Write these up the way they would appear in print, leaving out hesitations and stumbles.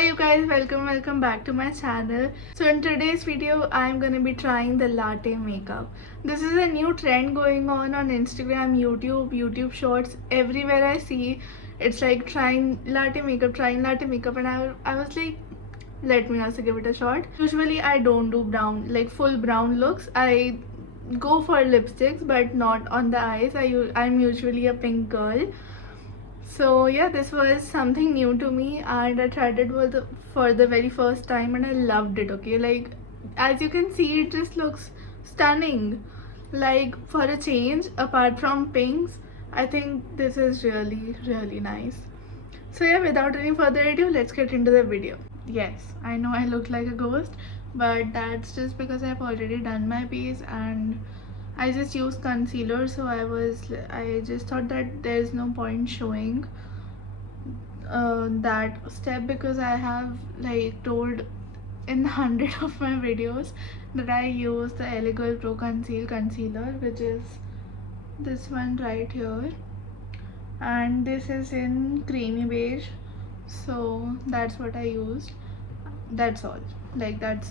Hi you guys, welcome back to my channel. So in today's video I'm gonna be trying the latte makeup. This is a new trend going on Instagram, YouTube shorts. Everywhere I see it's like trying latte makeup, and I was like, let me also give it a shot. Usually I don't do brown, like full brown looks. I go for lipsticks but not on the eyes. I'm usually a pink girl. So yeah, this was something new to me and I tried it for the very first time and I loved it. Okay, like as you can see, it just looks stunning. Like for a change, apart from pinks, I think this is really nice. So yeah, without any further ado, let's get into the video. Yes, I know I look like a ghost, but that's just because I've already done my base and I just used concealer, so I just thought that there's no point showing that step, because I have like told in 100 of my videos that I use the Eyeshadow Pro Conceal concealer, which is this one right here, and this is in creamy beige. So that's what I used. That's all. Like that's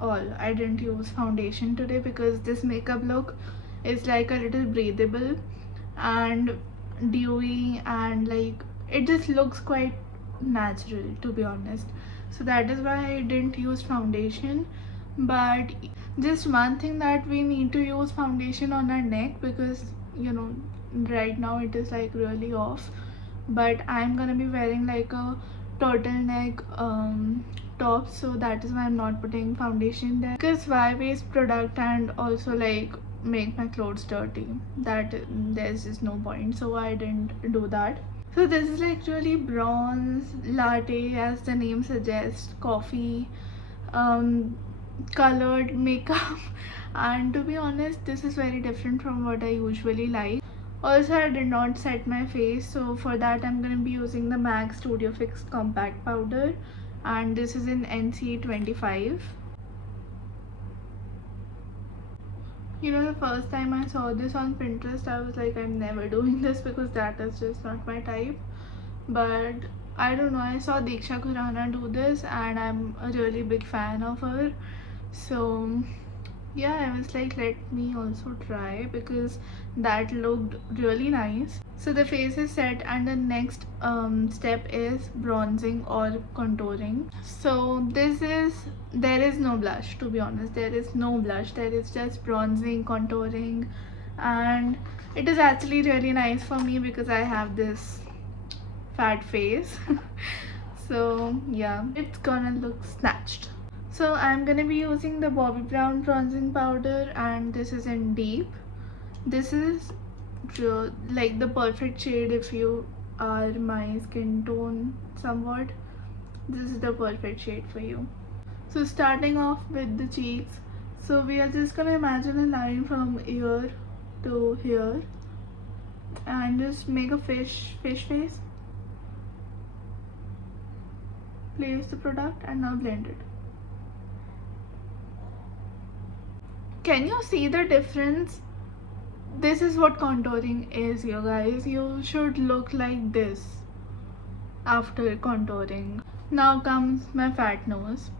all. I didn't use foundation today because this makeup look is like a little breathable and dewy, and like it just looks quite natural, to be honest. So that is why I didn't use foundation. But just one thing, that we need to use foundation on our neck, because you know right now it is like really off. But I'm gonna be wearing like a turtleneck top, so that is why I'm not putting foundation there, because why waste product and also like make my clothes dirty? That there's just no point, so I didn't do that. So this is like really bronze latte, as the name suggests, coffee colored makeup. And to be honest, this is very different from what I usually like. Also, I did not set my face, so for that I'm going to be using the MAC Studio Fix Compact Powder, and this is in NC 25. You know, the first time I saw this on Pinterest, I was like, I'm never doing this because that is just not my type. But I don't know, I saw Diksha Khurana do this and I'm a really big fan of her. So yeah, I was like, let me also try, because that looked really nice. So the face is set and the next step is bronzing or contouring. So there is no blush, to be honest. There is no blush, there is just bronzing, contouring, and it is actually really nice for me because I have this fat face. So yeah, it's gonna look snatched. So I'm gonna be using the Bobbi brown bronzing powder, and this is in deep. This is like the perfect shade if you are my skin tone somewhat. This is the perfect shade for you. So starting off with the cheeks, so we are just gonna imagine a line from ear to here and just make a fish face. Place the product and now blend it. Can you see the difference? This is what contouring is, you guys. You should look like this after contouring. Now comes my fat nose.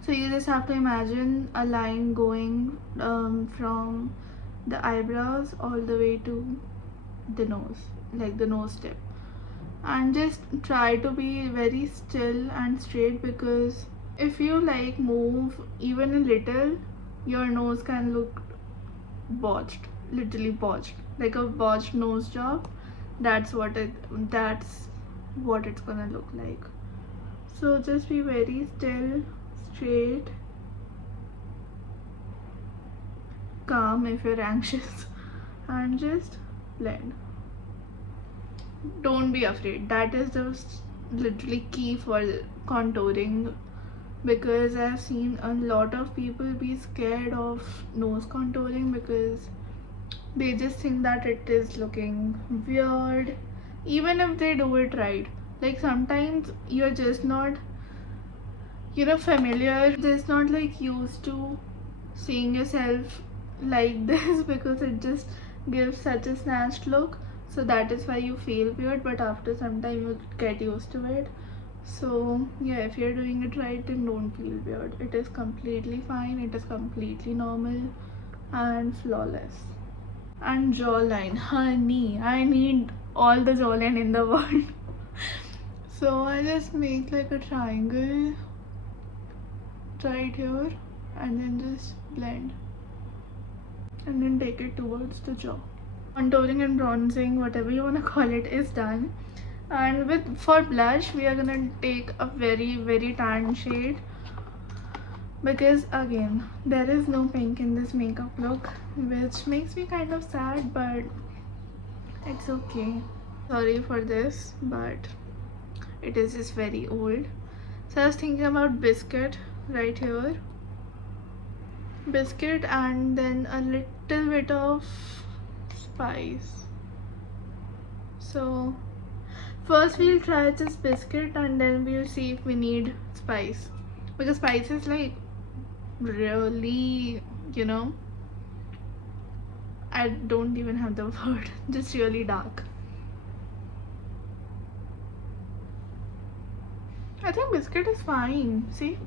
So you just have to imagine a line going from the eyebrows all the way to the nose, like the nose tip. And just try to be very still and straight, because if you like move even a little, your nose can look botched, literally botched, like a botched nose job. That's what it's gonna look like. So just be very still, straight, calm if you're anxious, and just blend. Don't be afraid. That is just literally key for contouring, because I've seen a lot of people be scared of nose contouring because they just think that it is looking weird, even if they do it right. Like sometimes you're just not, familiar, just not like used to seeing yourself like this because it just gives such a snatched look. So that is why you feel weird, but after some time you get used to it. So yeah, if you're doing it right, then don't feel weird. It is completely fine, it is completely normal and flawless. And jawline, honey, I need all the jawline in the world. So I just make like a triangle right here and then just blend and then take it towards the jaw. Contouring and bronzing, whatever you want to call it, is done. And for blush, we are gonna take a very tan shade, because again there is no pink in this makeup look, which makes me kind of sad, but it's okay. Sorry for this, but it is just very old. So I was thinking about biscuit right here, biscuit, and then a little bit of spice. So first we'll try just biscuit and then we'll see if we need spice, because spice is like really, you know, I don't even have the word, just really dark. I think biscuit is fine. See,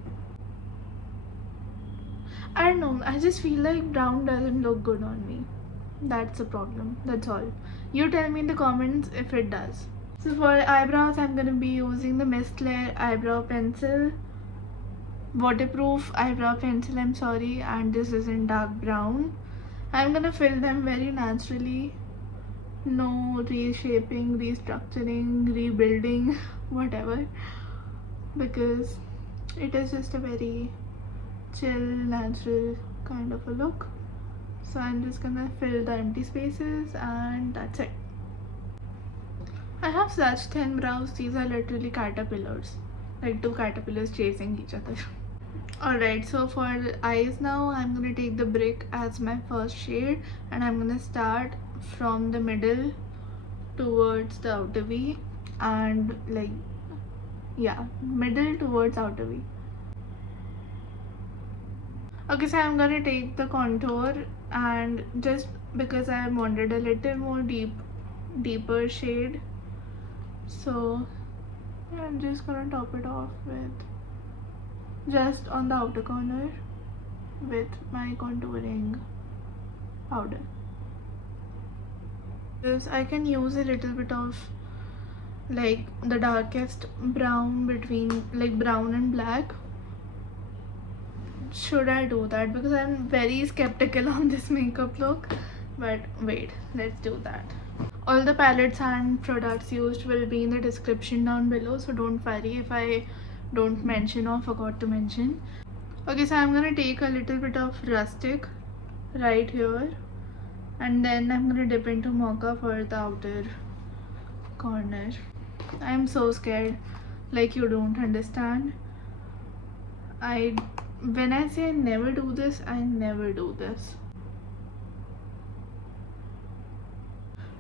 I don't know, I just feel like brown doesn't look good on me. That's the problem, that's all. You tell me in the comments if it does. So for eyebrows, I'm gonna be using the Mist Layer eyebrow pencil, waterproof eyebrow pencil, I'm sorry, and this is in dark brown. I'm gonna fill them very naturally, no reshaping, restructuring, rebuilding, whatever, because it is just a very chill, natural kind of a look. So I'm just gonna fill the empty spaces and that's it. I have such thin brows, these are literally caterpillars, like two caterpillars chasing each other. Alright, so for eyes now, I'm gonna take the brick as my first shade and I'm gonna start from the middle towards the outer V, and like, yeah, middle towards outer V. Okay, so I'm gonna take the contour, and just because I wanted a little more deeper shade, so yeah, I'm just gonna top it off with just on the outer corner with my contouring powder. Because I can use a little bit of like the darkest brown between like brown and black. Should I do that? Because I'm very skeptical on this makeup look, but wait, let's do that. All the palettes and products used will be in the description down below, so don't worry if I don't mention or forgot to mention. Okay, so I'm gonna take a little bit of rustic right here, and then I'm gonna dip into mocha for the outer corner. I'm so scared, like you don't understand. When I say I never do this, I never do this.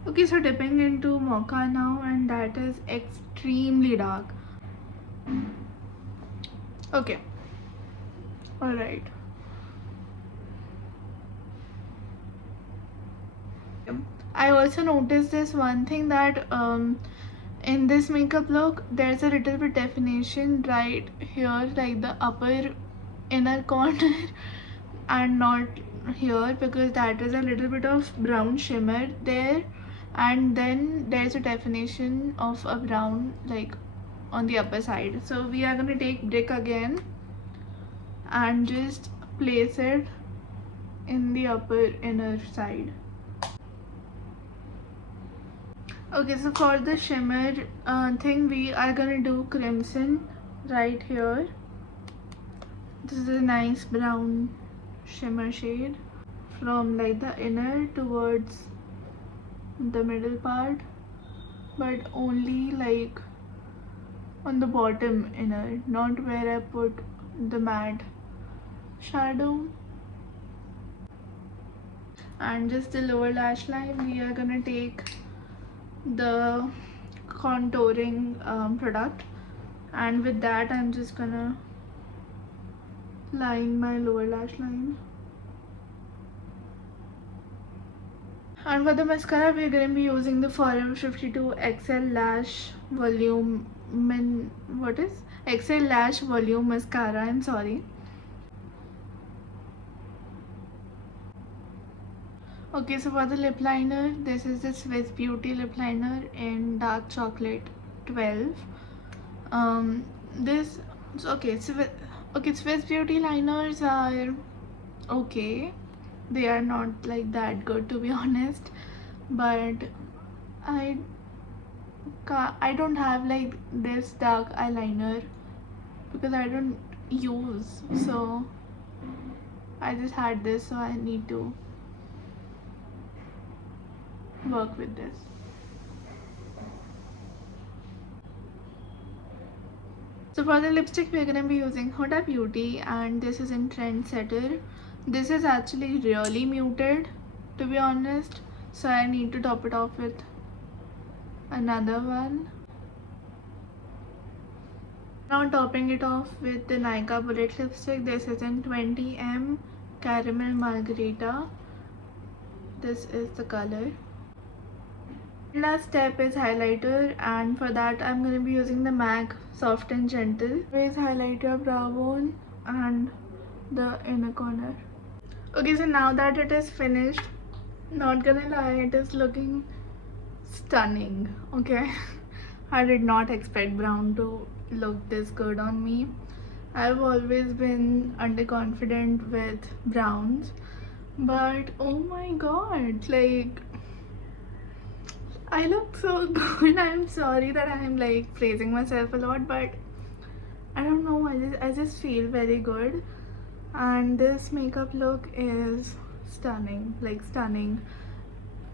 Okay, so dipping into mocha now, and that is extremely dark. Okay, alright. I also noticed this one thing, that in this makeup look there's a little bit definition right here, like the upper inner corner and not here, because that is a little bit of brown shimmer there, and then there's a definition of a brown like on the upper side. So we are going to take brick again and just place it in the upper inner side. Okay, so for the shimmer thing, we are gonna do crimson right here. This is a nice brown shimmer shade from like the inner towards the middle part, but only like on the bottom inner, not where I put the matte shadow. And just the lower lash line, we are gonna take the contouring product, and with that I'm just gonna line my lower lash line. And for the mascara, we're going to be using the Forever 52 XL Lash Volume what is XL Lash Volume Mascara. I'm sorry. Okay, so for the lip liner, this is the Swiss Beauty lip liner in dark chocolate 12. This okay. Swiss Beauty liners are okay. They are not like that good, to be honest, but I I don't have like this dark eyeliner because I don't use, so I just had this, so I need to work with this. So for the lipstick, we're gonna be using Huda Beauty, and this is in Trendsetter. This is actually really muted, to be honest, so I need to top it off with another one. Now topping it off with the Nykaa Bullet lipstick. This is in 20M Caramel Margarita. This is the color. Last step is highlighter, and for that I'm going to be using the MAC Soft and Gentle. Base highlighter, brow bone and the inner corner. Okay, so now that it is finished, not gonna lie, it is looking stunning. Okay, I did not expect brown to look this good on me. I've always been underconfident with browns, but oh my god, like I look so good. I'm sorry that I'm like praising myself a lot, but I don't know, I just feel very good, and this makeup look is stunning, like stunning.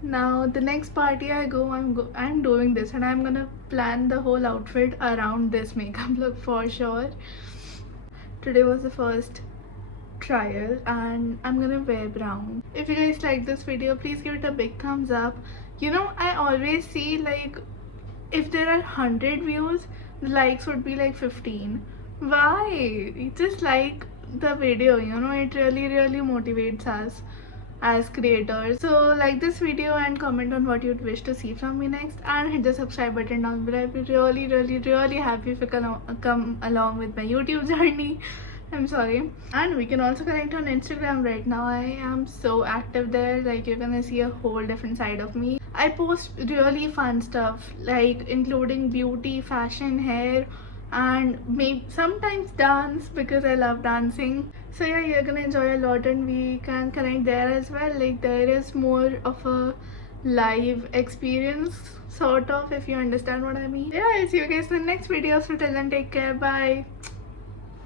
Now the next party I go, I'm doing this, and I'm gonna plan the whole outfit around this makeup look for sure. Today was the first trial, and I'm gonna wear brown. If you guys like this video, please give it a big thumbs up. You know, I always see like if there are 100 views, the likes would be like 15. Why? Just like the video, you know, it really motivates us as creators. So like this video and comment on what you'd wish to see from me next, and hit the subscribe button down below. I'd be really happy if you can come along with my YouTube journey. I'm sorry. And we can also connect on Instagram. Right now I am so active there, like you're gonna see a whole different side of me. I post really fun stuff, like including beauty, fashion, hair, and maybe sometimes dance because I love dancing. So yeah, you're gonna enjoy a lot, and we can connect there as well. Like there is more of a live experience sort of, if you understand what I mean. Yeah, I'll see you guys in the next video. So till then, take care, bye.